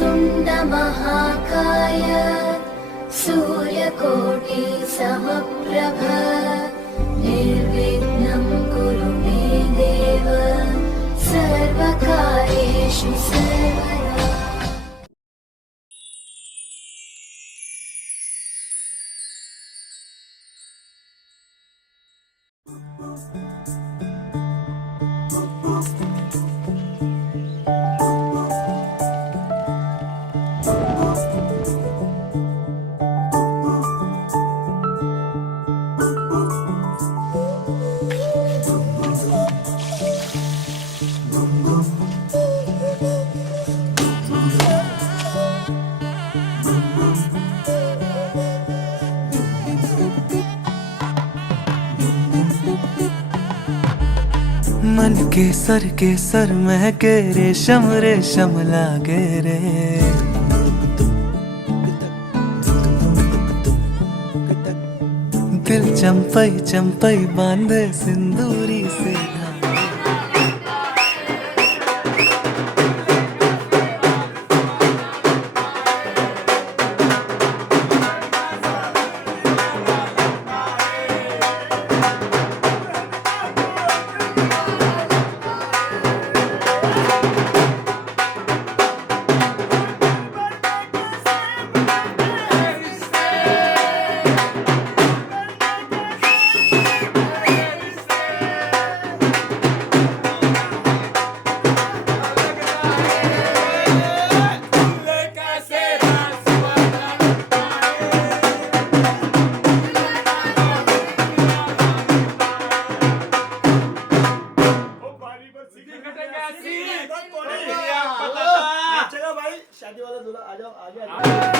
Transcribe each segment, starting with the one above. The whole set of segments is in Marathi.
वक्रतुण्ड महाकाय सूर्यकोटि समप्रभ निर्विघ्नं कुरु मे देव सर्वकार्येषु सर्वदा। मन के सर महके रेशम रेशम लागे रे। दिल चंपई चंपई बांधे सिंदूरी से शादी वाला दूल्हा आ जाओ आगे आ जाओ।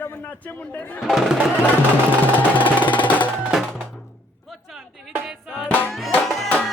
जब नाचे मुंडे हो चांद ही जैसा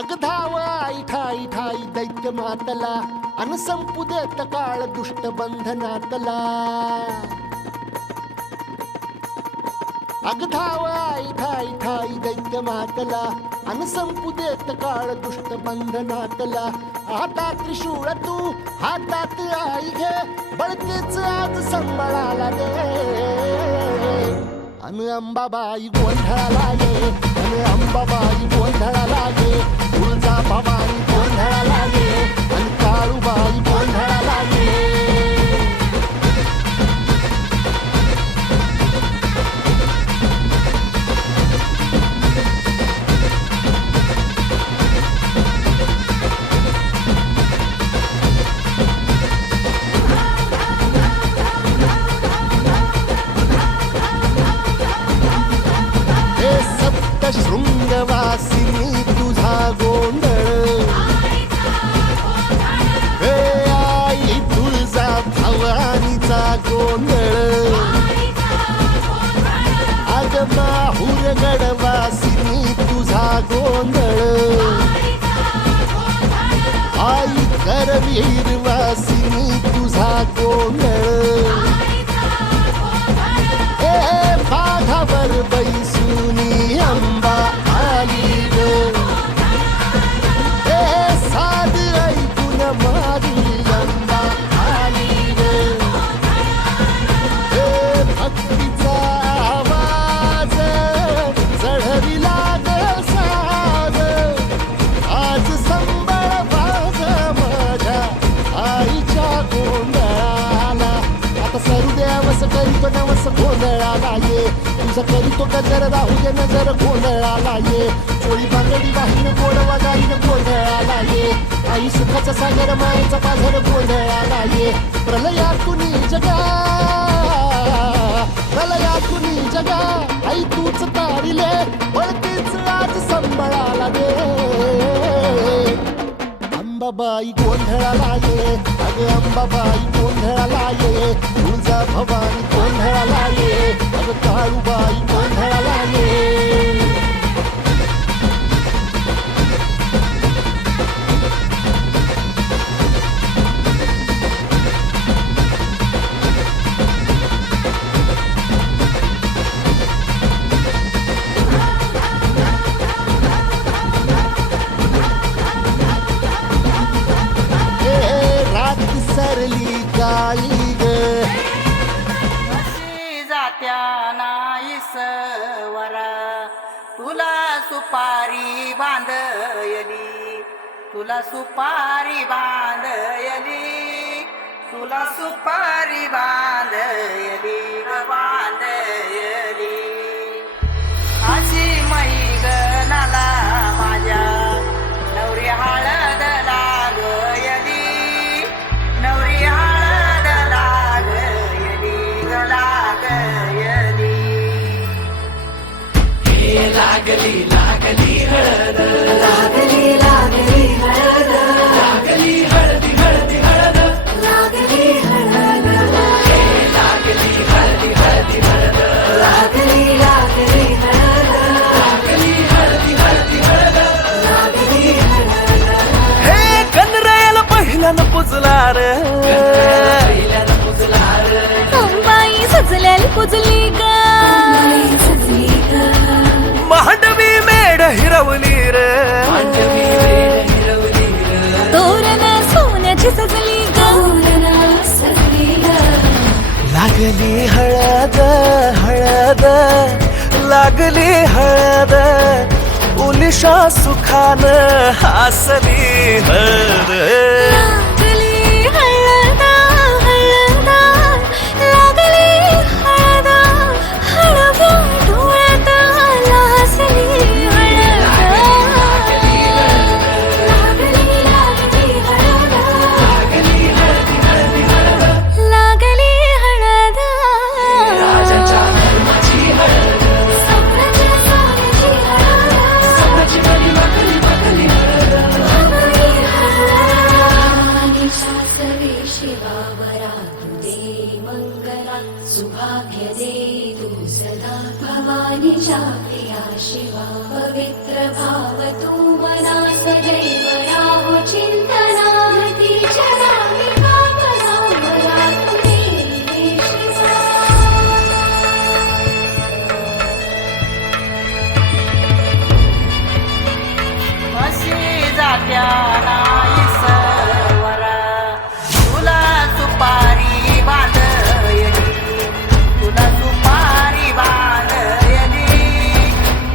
अग धाव आई ठाई ठाई दैत्य मातला अन संपू देत काळ दुष्ट बंधनातला अग धाव आई ठाई ठाई दैत्य मातला अन संपू देत काळ दुष्ट बंधनातला हातात त्रिशूळ तू हातात आई घे बळकेच आज संबळाला दे अन अंबाबाई गोंधळाला ये अन अंबाबाई गोंधळाला ये तुळजा भवानी गोंधळाला ये अन काळूबाई गोंधळाला ये हे सप्तशृंगवासिनी तुझा गोंधळ हे आई तुळजा भवानीचा गोंधळ अग माहूर गडवासिनी तुझा गोंधळ आई करवीर वासिनी तुझा गोंधळ ए बाघावर बैसुनी अंबा आली ग ए साध ऐकून माझी अंबा आली ग ए भक्तीचा आवाज चढविला ग साज आज संबळ वाज माझ्या आईच्या गोंधळाला आता सरू देवस करीतो नवस गोंधळाला ये तुझं करीतो गजर राहू दे नजर गोंधळाला ये चोळी बांगडी वाहीन गोडवा गाईन गोंधळाला ये आई सुखाचा सागर मायेचा पाझर गोंधळाला ये प्रलयातून जगा प्रलयातून जगा आई तूच तारिले बळतीच आज संबळाला दे अंबाबाई गोंधळाला ये अग अंबाबाई गोंधळाला ये तुळजा भवानी गोंधळाला ये अग काळूबाई गोंधळाला ये सरली काळी ग जात्या नाईस वरा तुला सुपारी बांधयली तुला सुपारी बांधयली तुला सुपारी बांधयली ग बांधयली अशी मैगनाला माझ्या नवरी हळद लागयली नवरी हळद लागयली ग लागयली लागली लागली हळद लागली लागली हळद लागली हळदी हळदी हळद लागली हळद लागली हळदी हळदी हळद लागली लागली हळद लागली हळदी हळदी हळद लागली हळद हे कनरायाला पहिल्यानं पुजला रे पहिल्यानं पुजला रे अंबाई सजल्याल पुजली ग सजली ग मांडवी मेढ हिरवली रे पांढरी वेल हिरवली ग तोरण सोन्याची सजली ग तोरणा सजली ग लागली हळद हळद लागली हळद उलिशा सुखान हसली हळद लागली हळदा हळदा लागली हळदा हळव्या डोळ्यात लाजली हळद लागली लागली हळदा लागली हळदा राजाच्या धर्माची हळद स्वप्नाच्या सोन्याची हळदा स्वप्नाची बरी बकरी बकरी हळद सासरे शिवावरा दे मंगला सुभाग्य दे तू सदा भवानीच्या प्रिया शिवा पवित्र भाव तू मना सदैव राहो चिंतना तिच्या नामी कामना मला तू दे शिवा म्हशी जात्या नाही सवरा तुला सुपारी बांधयली तुला सुपारी बांधयली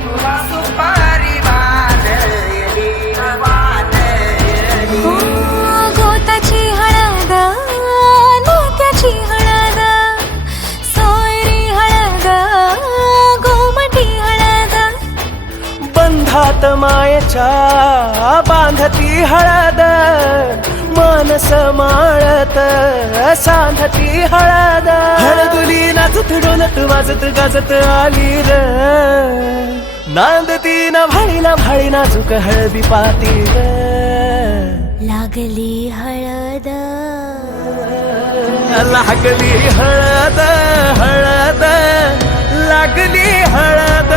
तुला सुपारी बांधयली बांधयली गोताची हळद नात्याची हळद सोयरी हळद गोमटी हळद बंधात मायेच्या बांधती हळद मानस माळत सांधती हळद हळदुली नाचत डोलत वाजत गाजत आली र नांदती ना भाळी नाजूक हळदी पाती र लागली हळद लागली हळद हळद लागली हळद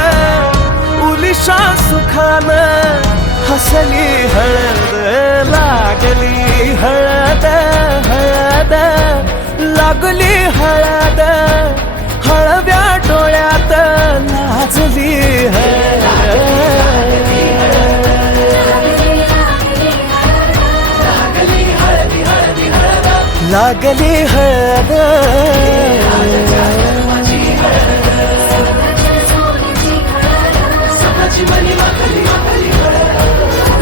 उलिशा सुखान हसली हळद लागली हळद हळद लागली हळद हळव्या डोळ्यात लाजली हळद लागली हळद स्वप्नाची बरी बकरी बकरी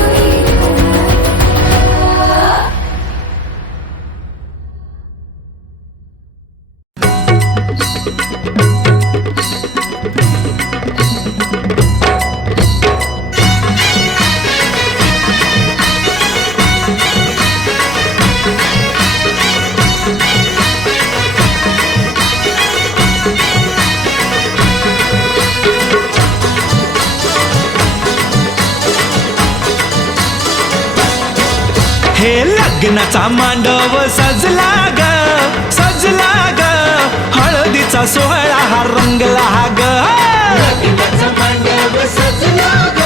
हे लग्नाचा मांडव सजला ग हळदीचा सोहळा हा रंगला ग लग्नाचा मांडव सजला ग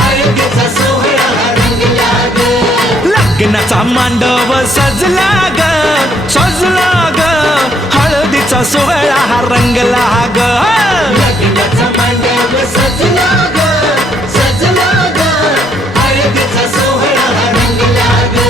हळदीचा सोहळा रंगला ग लग्नाचा मांडव सजला ग हळदीचा सोहळा हा रंगला ग लग्नाचा मांडव सजला ग हळदीचा सोहळा रंगला ग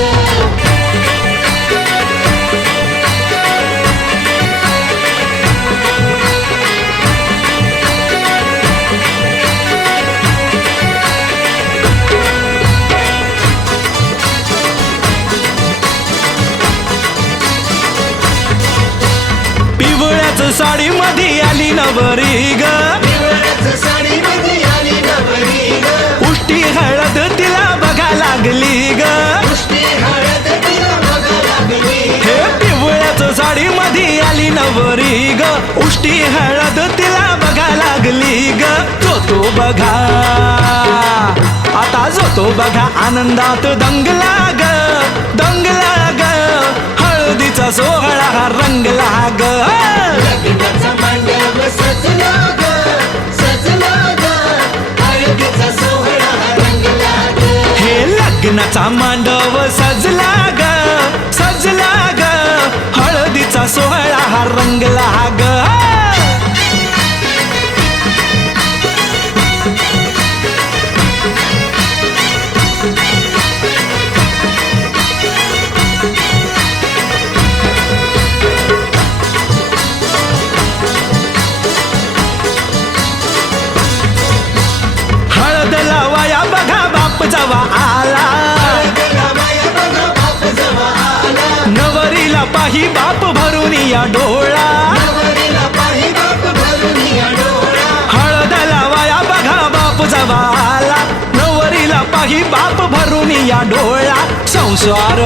पिवळ्याच साडी मध्ये आली नवरी ग साडी मध्ये आली नवरी ग उष्टी हळद तिला बघा लागली ग पुष्टी हळद तिला बघा लागली हे पिवळ्याच साडी मध्ये आली नवरी ग उष्टी हळद तिला बघा लागली ग तो बघा आता जो तो बघा आनंदात दंगला ग हळदीचा सोहळा हा रंगला ग लग्नाचा मांडव सजला ग हळदीचा सोहळा रंगला ग हे लग्नाचा मांडव सजला ग हळदीचा सोहळा हा रंगला ग पाही बाप भरून या डोळा नवरीला पाही बाप भरून या डोळा हळद लावाया बघा बाप जवाला नवरीला पाही बाप भरून या डोळा संसार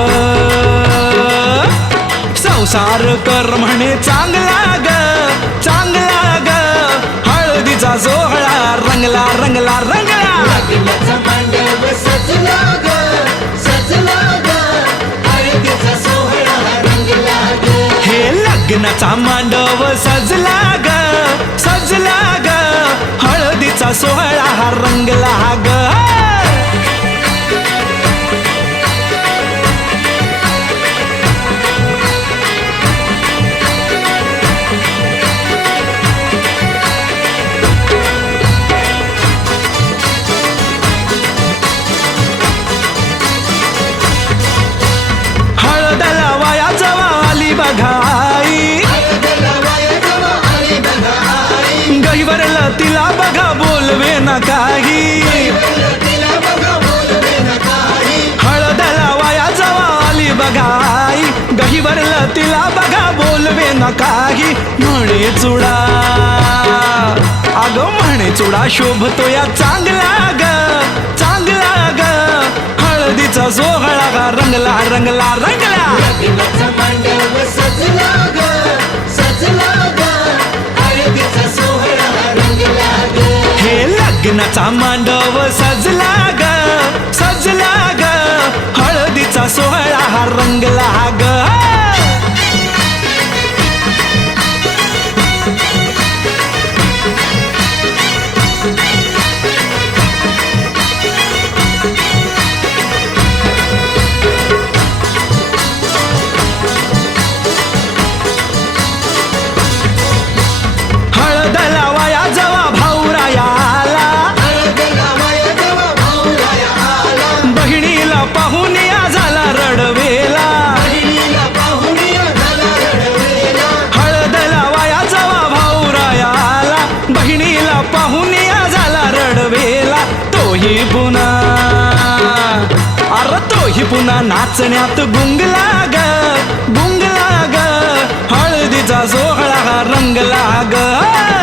संसार कर म्हणे चांगला ग चांगला ग हळदीचा सोहळा रंगला रंगला रंगला लग्नाचा मांडव सजला ग सजला ग हळदीचा सोहळा रंगला ग हे लग्नाचा मांडव सजला ग सजला ग हळदीचा सोहळा हा रंगला ग हळद लावाया जवा आली बघाई हळद लावाया जवा आली बघा आई गहीवरला तिला बघा बोलवे ना काही तिला बघा बोलवे न काही हळद लावाया जवा आली बघाई गहीवरला तिला बघा बोलवे ना काही म्हणे चुडा अगं म्हणे चुडा शोभतो या चांगला ग चांगला ग हळदीचा सोहळा हा रंगला रंगला रंगला लग्नाचा मांडव सजला ग सजला ग हळदीचा सोहळा रंगला ग हे लग्नाचा मांडव सजला ग सजला ग हळदीचा सोहळा हा रंगला ग हळद लावाया जवा भाऊराया आला हळद लावाया जवा भाऊराया आला बहिणीला पाहून या झाला रडवेला बहिणीला पाहून या झाला रडवेला हळद लावाया जवा भाऊराया आला बहिणीला पाहून या झाला रडवेला तोही पुन्हा अरे तोही पुन्हा नाचण्यात गुंगला ग गुंगला ग हळदीचा सोहळा हा रंगला ग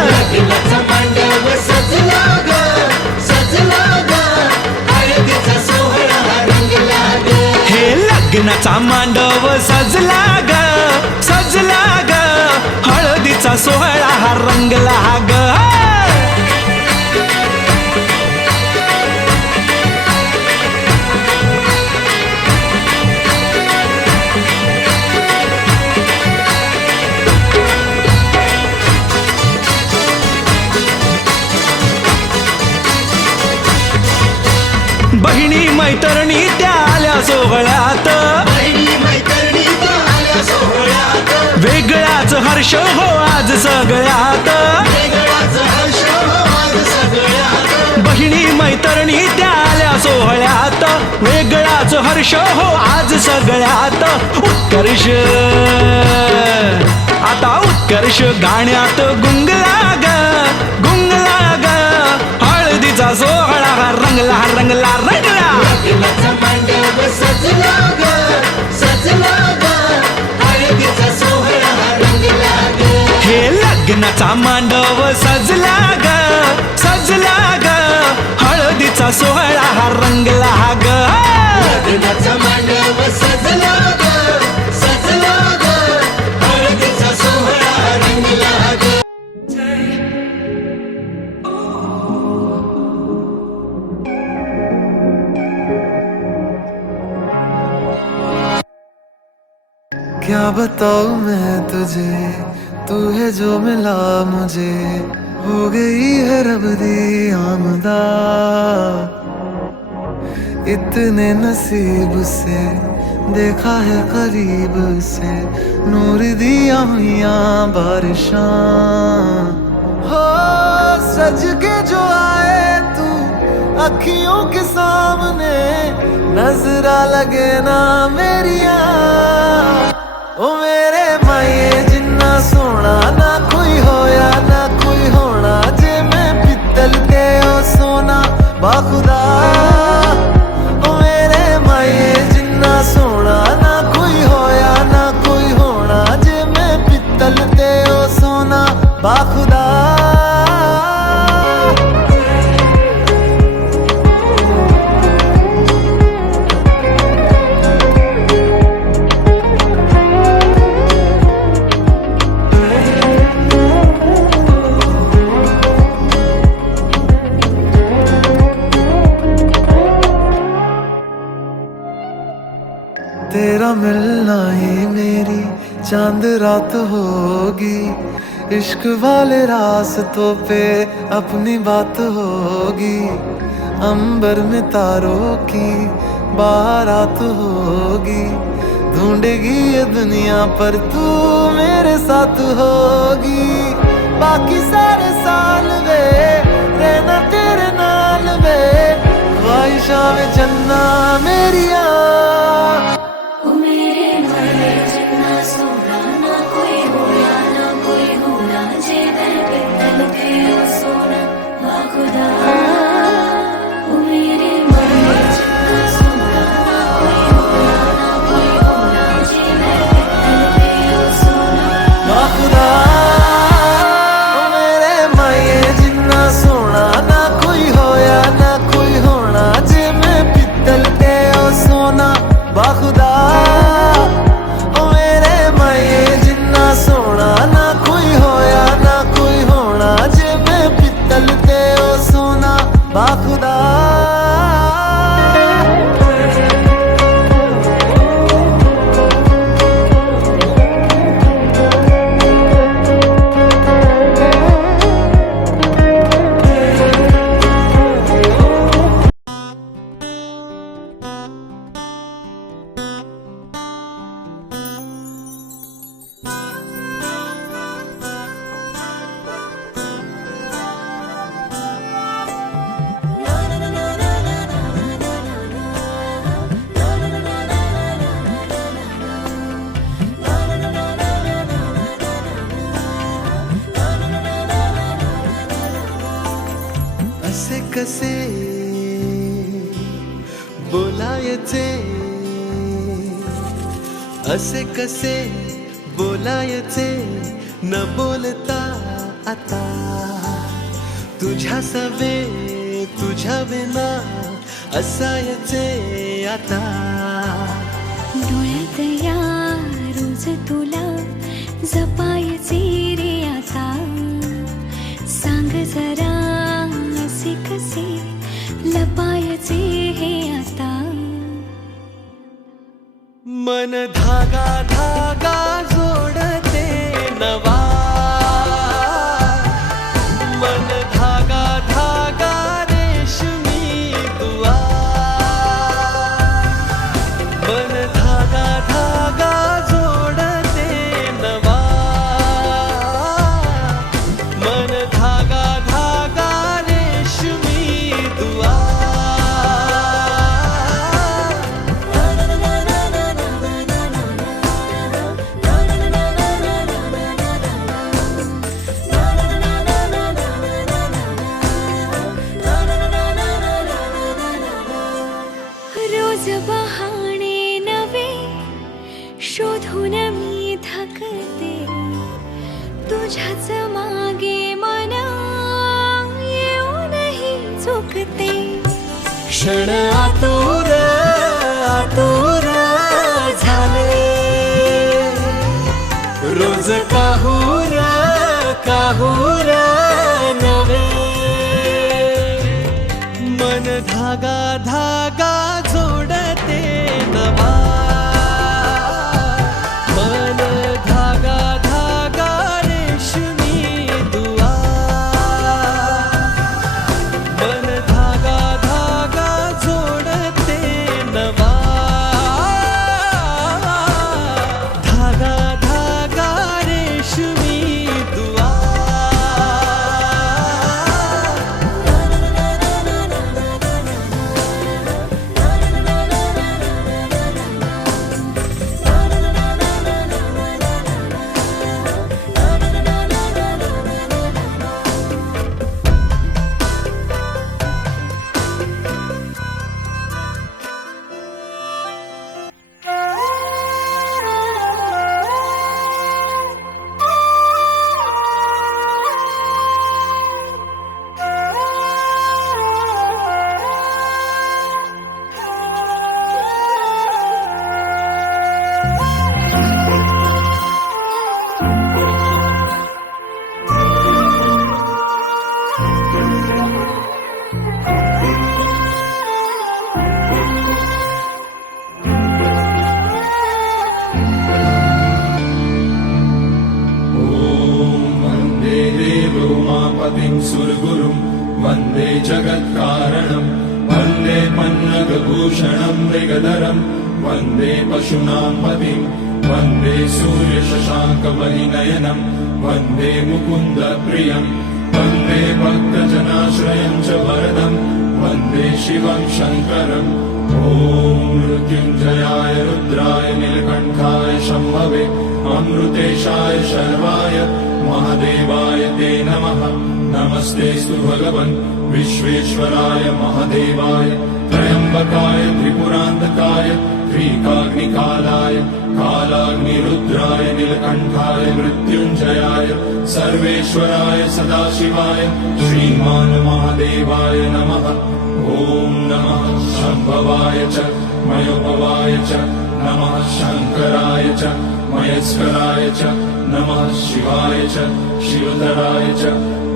लग्नाचा मांडव सजला ग सजला ग हळदीचा सोहळा रंगला ग हे लग्नाचा मांडव सजला ग सजला ग हळदीचा सोहळा हा रंगला ग बहिणी मैत्रिणी त्या आल्या सोहळ्यात बहिणी मैत्रिणी त्या आल्या सोहळ्यात वेगळाच हर्ष हो आज सगळ्यात वेगळाच हर्ष हो आज सगळ्यात बहिणी मैत्रिणी त्या आल्या सोहळ्यात वेगळाच हर्ष हो आज सगळ्यात उत्कर्ष आता उत्कर्ष गाण्यात गुंगला ग गुंगला ग हळदीचा सोहळा हा रंगला रंगला रंगला लग्नाचा मांडव सजला ग सजला ग हळदीचा सोहळा रंगला ग हे लग्नाचा मांडव सजला ग सजला ग हळदीचा सोहळा हा रंगला ग लग्नाचा मांडव सजला ग सजला ग हळदीचा सोहळा रंगला ग क्या बताऊं मैं तुझे तू है जो मिला मुझे हो गई है रब दी आमदा इतने नसीब से देखा है करीब से नूर दिया हुआ बारिशां हो सज के जो आए तू अखियों के सामने नजरा लगे ना मेरिया ओ मेरे माये जिन्ना सोना ना कोई होया ना कोई होना जे मैं पित्तल ते ओ सोना बाखुदा ओ मेरे माये जिन्ना सोना ना कोई होया ना कोई होना तेरा मिलना ही मेरी चांद रात होगी, इश्क वाले रास्तों पे अपनी बात होगी, अंबर में तारों की बारात होगी, ढूंढेगी ये दुनिया पर तू मेरे साथ होगी, बाकी सारे साल वे रहना तेरे नाल वे, ख्वाहिशां में जन्ना मेरिया। ओ मेरे मरे जितना सोना ना कोई होया ना कोई होना, जे मैं पित्तल पे ओ सोना बाखुदा। ओ मेरे मरे जितना सोना ना कोई होया ना कोई होना, जे मैं पित्तल पे ओ सोना बाखुदा। ओ मेरे माये जिन्ना सोना ना कोई होया ना कोई होना, जे मैं पित्तल ते ओ सोना बाखुदा। ओ मेरे माये जिन्ना सोना ना कोई होया ना कोई होना, जे मैं पित्तल ते ओ सोना बाखुदा। असे कसे बोलायचे, असे कसे बोलायचे न बोलता आता, तुझ्या सवे तुझ्या विना असायचे आता, डोळ्यात या रोज तुला जपायचे रे आता, सांग जरा असे कसे लपायचे हे आता, मन धागा धागा जोडते नवा, मन धागा धागा रेशमी दुआ, मन धागा धागा जोडते नवा, मन धागा धागा रेशमी दुआ. रोज बहाणे नवे शोधून मी थकते, तुझ्याच मागे मन येऊनही चुकते, क्षण आतुर आतुर झाले, रोज काहूर काहूर नवे, मन धागा धागा जोडते नवा, मन धागा धागा रेशमी दुआ, मन धागा धागा जोडते नवा, धागा धागा रेशमी दुआ. वन्दे पन्नगभूषणं मृगधरं वन्दे पशूनां पतिं वन्दे सूर्यशशाङ्कमणिनयनं वन्दे मुकुन्दप्रियं वन्दे भक्तजनाश्रयं च वरदं वन्दे शिवं शङ्करम् ॐ मृत्युञ्जयाय रुद्राय नीलकण्ठाय शम्भवे अमृतेशाय शर्वाय महादेवाय ते नमः नमस्तेऽस्तु भगवन् विश्वेश्वराय महादेवाय त्र्यम्बकाय त्रिपुरान्तकाय त्रिकाग्निकालाय कालाग्निरुद्राय नीलकण्ठाय मृत्युञ्जयाय सर्वेश्वराय सदाशिवाय श्रीमान् महादेवाय नमः ॐ नमः शम्भवाय च मयोपवाय च नमः शङ्कराय च मयस्कराय च नमः शिवाय च शिवतराय च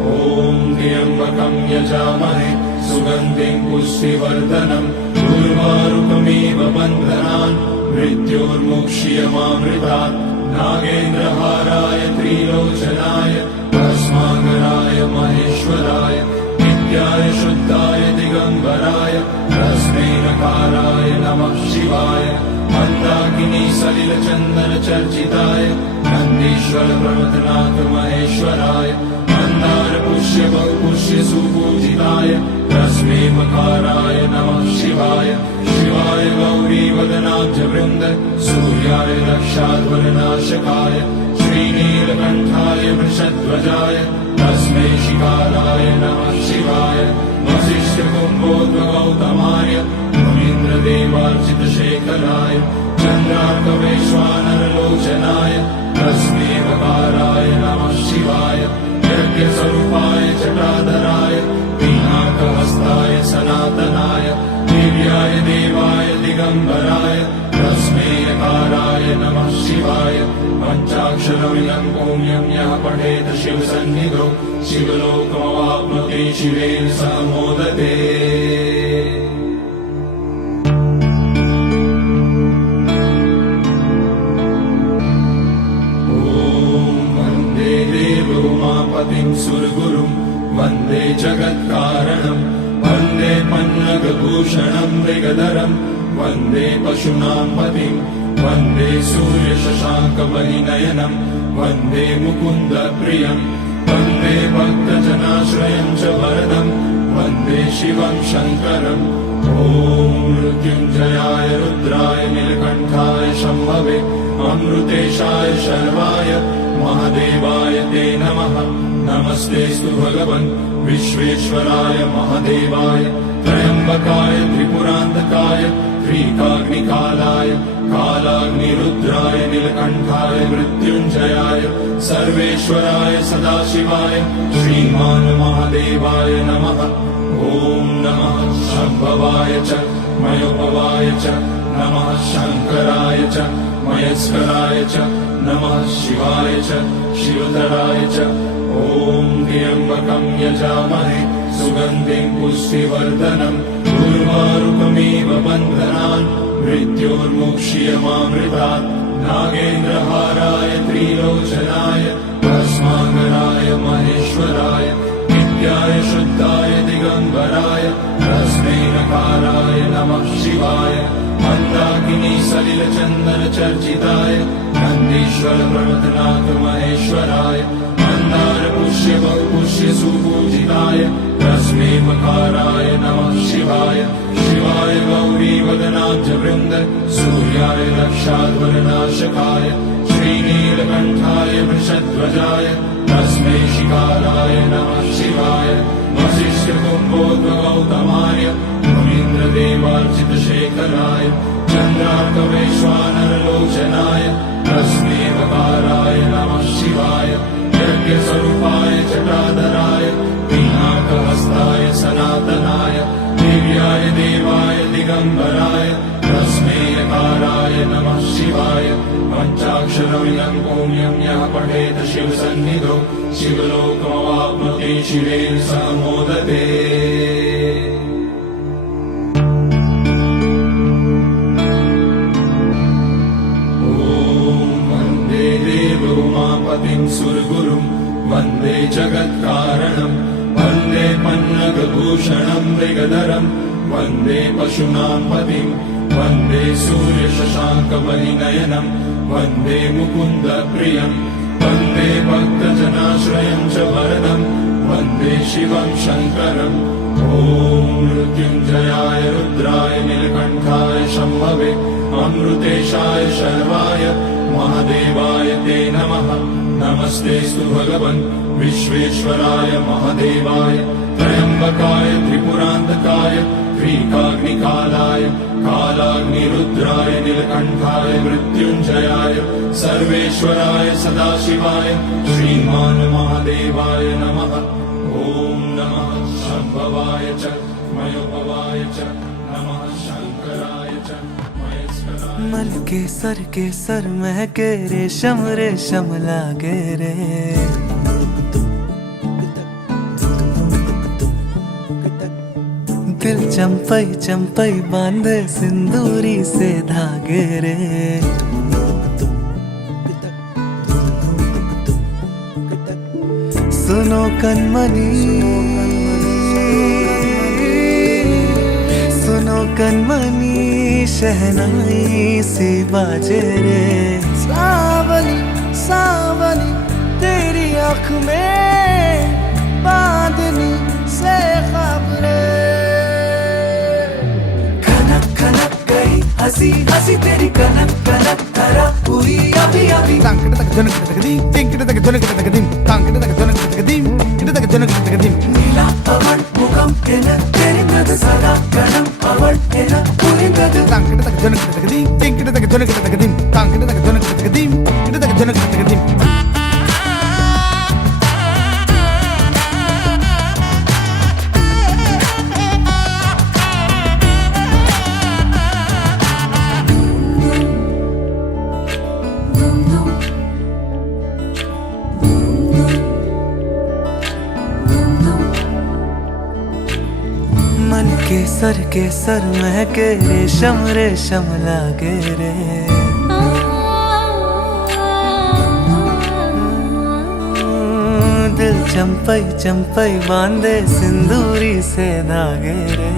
ॐ त्र्यम्बकं यजामहे सुगन्धिं पुष्टिवर्धनम् उर्वारुकमिव बन्धनान् मृत्योर्मुक्ष्यमामृतात् नागेन्द्रहाराय त्रिलोचनाय भस्माकराय महेश्वराय नित्याय शुद्धाय दिगम्बराय तस्मै नकाराय नमः शिवाय मन्दाकिनी सलिलचन्दन चर्चिताय नन्दीश्वर प्रमथनाथ महेश्वराय मन्दार पुष्य बहुपुष्य सुपूजिताय तस्मै मकाराय नमः शिवाय शिवाय गौरी वदनाब्ज वृन्द सूर्याय रक्षाध्वरनाशकाय श्रीनीलकण्ठाय वृषध्वजाय तस्मै शिकाराय नमः शिवाय वसिष्ठकुम्भोद्भगौतमाय मुनीन्द्रदेवार्चितशेखराय चन्द्रार्कवैश्वानरलोचनाय तस्मै वकाराय नमः शिवाय यज्ञस्वरूपाय जटाधराय पिनाकहस्ताय सनातनाय दिव्याय देवाय दिगम्बराय तस्मै यकाराय नमः शिवाय पञ्चाक्षरमिदं पुण्यं यः पठेत शिवसन्निधौ शिवलोकमवाप्नोति शिवेन सह मोदते पतिं सुरगुरुं वन्दे जगत्कारणं वन्दे पन्नगभूषणं मृगधरं वन्दे पशूनां पतिं वन्दे सूर्यशशाङ्कमणिनयनं वन्दे मुकुन्दप्रियं वन्दे भक्तजनाश्रयं च वरदं वन्दे शिवं शङ्करम् ॐ मृत्युञ्जयाय रुद्राय नीलकण्ठाय शम्भवे अमृतेशाय शर्वाय महादेवाय ते नमः नमस्तेऽस्तु भगवन् विश्वेश्वराय महादेवाय त्र्यम्बकाय त्रिपुरान्तकाय त्रिकाग्निकालाय कालाग्निरुद्राय नीलकण्ठाय मृत्युञ्जयाय सर्वेश्वराय सदाशिवाय श्रीमान् महादेवाय नमः ॐ नमः शम्भवाय च मयोपवाय च नमः शङ्कराय च मयस्कराय च नमः शिवाय च शिवतराय च ॐ त्र्यम्बकं यजामहे सुगन्धिं पुष्टिवर्धनम् उर्वारुकमिव बन्धनान् मृत्योर्मुक्ष्यमामृतात् नागेन्द्रहाराय त्रिलोचनाय भस्माकराय महेश्वराय नित्याय शुद्धाय दिगम्बराय तस्मै नकाराय नमः शिवाय मन्दाकिनी सलिलचन्दन चर्चिताय नन्दीश्वर प्रमथनाथ महेश्वराय मन्दार पुष्य बहुपुष्य सुपूजिताय तस्मै मकाराय नमः शिवाय शिवाय गौरी वदनाब्ज वृन्द सूर्याय रक्षाध्वरनाशकाय श्रीनीलकण्ठाय वृषध्वजाय तस्मै शिकाराय नमः शिवाय वसिष्ठकुम्भोद्भगौतमाय मुनीन्द्रदेवार्चितशेखराय चन्द्रार्कवैश्वानरलोचनाय तस्मै वकाराय नमः शिवाय यज्ञस्वरूपाय जटाधराय पिनाकहस्ताय सनातनाय दिव्याय देवाय दिगम्बराय तस्मै यकाराय नमः शिवाय पञ्चाक्षरमिदं पुण्यं यः पठेत शिवसन्निधौ शिवलोकमवाप्नोति शिवेन सह मोदते पतिं सुरगुरुं वन्दे जगत्कारणं वन्दे पन्नगभूषणं मृगधरं वन्दे पशूनां पतिं वन्दे सूर्यशशाङ्कपरिनयनं वन्दे मुकुन्दप्रियं वन्दे भक्तजनाश्रयं च वरदं वन्दे शिवं शङ्करम् ॐ मृत्युञ्जयाय रुद्राय नीलकण्ठाय शम्भवे अमृतेशाय शर्वाय महादेवाय ते नमः नमस्तेऽस्तु भगवन् विश्वेश्वराय महादेवाय त्र्यम्बकाय त्रिपुरान्तकाय त्रिकाग्निकालाय कालाग्निरुद्राय नीलकण्ठाय मृत्युञ्जयाय सर्वेश्वराय सदाशिवाय श्रीमान् महादेवाय नमः ॐ नमः शम्भवाय च मयोपवाय च नमः शङ्कराय च महेश्वराय मन के सर महके रेशम रेशम लागे रे दिल चंपई चंपई बांधे सिंदूरी से धागे रे सुनो कनमनी सुनो कनमनी शहनाई सी बाजे रे सावली सावली तेरी आँख में बांधनी से खबरे कनक कनक गई हंसी हंसी तेरी कनक कनक धरा हुई अभी अभी नीला पवन मुगम एन तेरी मृद सदा गणम पवन एन पुलिंगद के सर महके रेशम रेशम लागे रे दिल चंपई चंपई बांधे सिंदूरी से धागे रे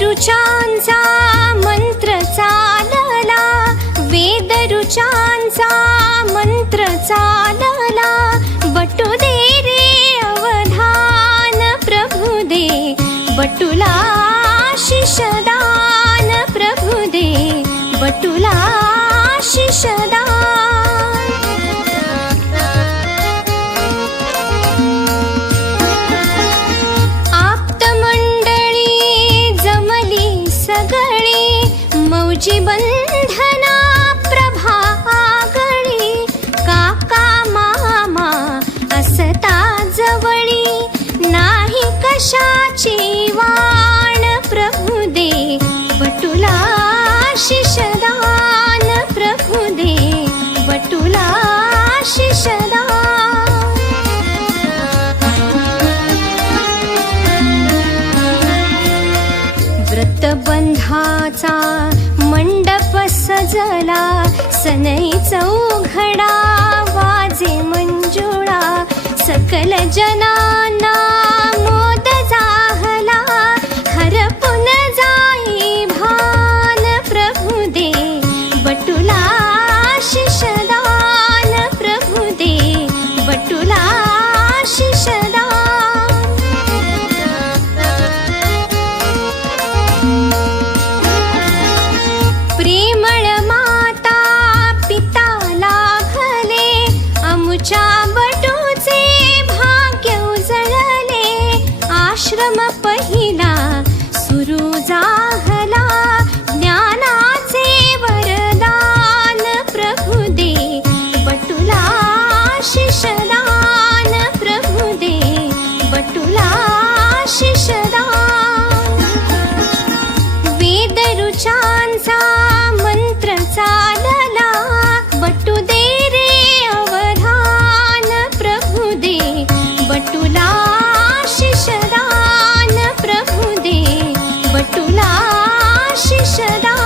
ऋचांचा मंत्र चालला, वेदऋचांचा मंत्र चालला, बटू दे रे अवधान प्रभु बटुला शिषदान प्रभु दे बटुला शिषदान मौजी बंधना प्रभागळी काका मामा असता जवळी नाही कशाची वाण प्रभु दे बटुला शिषदान प्रभु दे बटुला शिषदान व्रतबंधाचा मंडप सजला सनई चौघडा वाजे मंजुळा सकल जनांना मोद जाहला हरपुन जाई भान प्रभु दे बटुला शिषदान प्रभु दे बटुला शिषदान प्रेमळ माता पिता लाभले अमुच्या बटूचे भाग्य उजळले आश्रम पहिला सुरू जाहला ज्ञानाचे वरदान प्रभु दे बटुला शिषदान प्रभु दे बटुला शिषदान वेद ऋचांचा मंत्र चालला बटू दे रे अवधान प्रभु दे बटुला शिषदान प्रभु दे बटुला शिषदान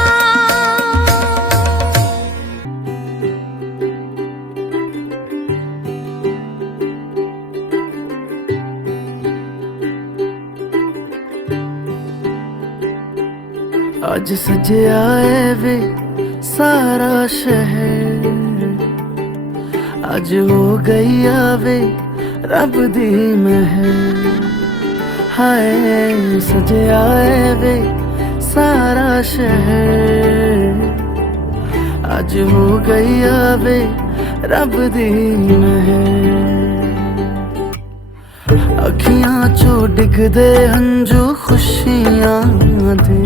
आज सजया है वे सारा शहर आज हो गई आवे रब दी महर हाय सजया है वे सारा शहर आज हो गई आवे रब दी महर अखियां चो डिगदे हंजू खुशियां दे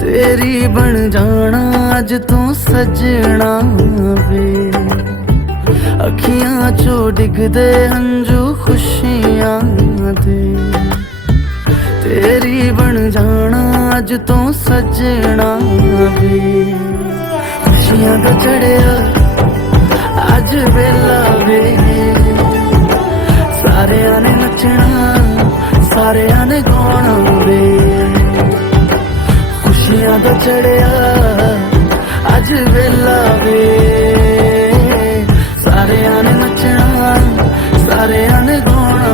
तेरी बन जाना अज तू सजना वे अखियां चो डिगदे हंजू खुशियां दे तेरी बन जाना अज तू सजना वे खुशियां दा चढ़िया अज वेला वे सारिया ने नचना सारिया ने गाना वे खुशियां दा चढ़िया अज वेला वे सारिया ने नचना सारिया ने गाना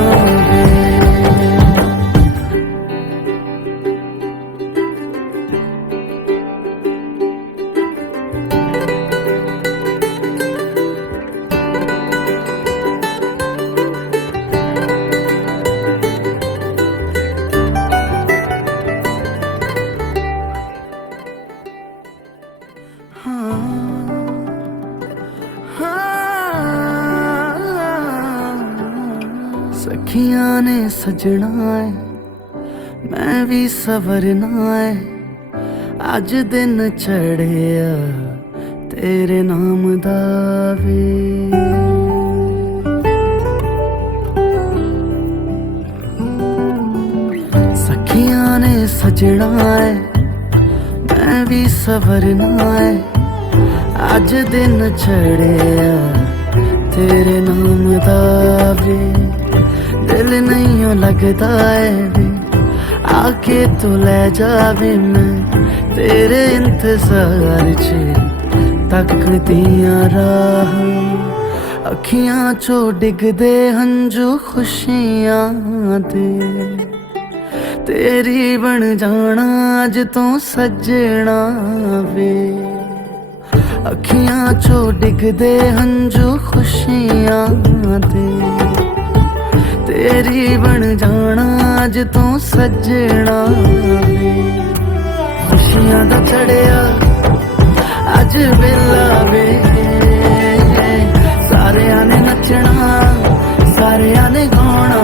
वे सखियां ने सजना है मैं भी सवरना है अज दिन चढ़िया तेरे नाम दा वे सखियां ने सजना है मैं भी सवरना है अज दिन चढ़िया तेरे नाम दा वे दिल नहीं लगता है वे आके तू ले जावे मैं तेरे इंतजार च तकदियां राह अखियां चो डिगदे हंजू खुशियां दे तेरी बन जाना अज तू सजना वे अखियां चो डिगदे हंजू खुशियां दे तेरी बन जाना ਅੱਜ ਤੂੰ ਸੱਜਣਾ ਵੇ ਖੁਸ਼ੀਆਂ ਦਾ ਚੜਿਆ ਅੱਜ ਵੇਲਾ ਵੇ ਸਾਰਿਆਂ ਨੇ ਨੱਚਣਾ ਸਾਰਿਆਂ ਨੇ ਗਾਉਣਾ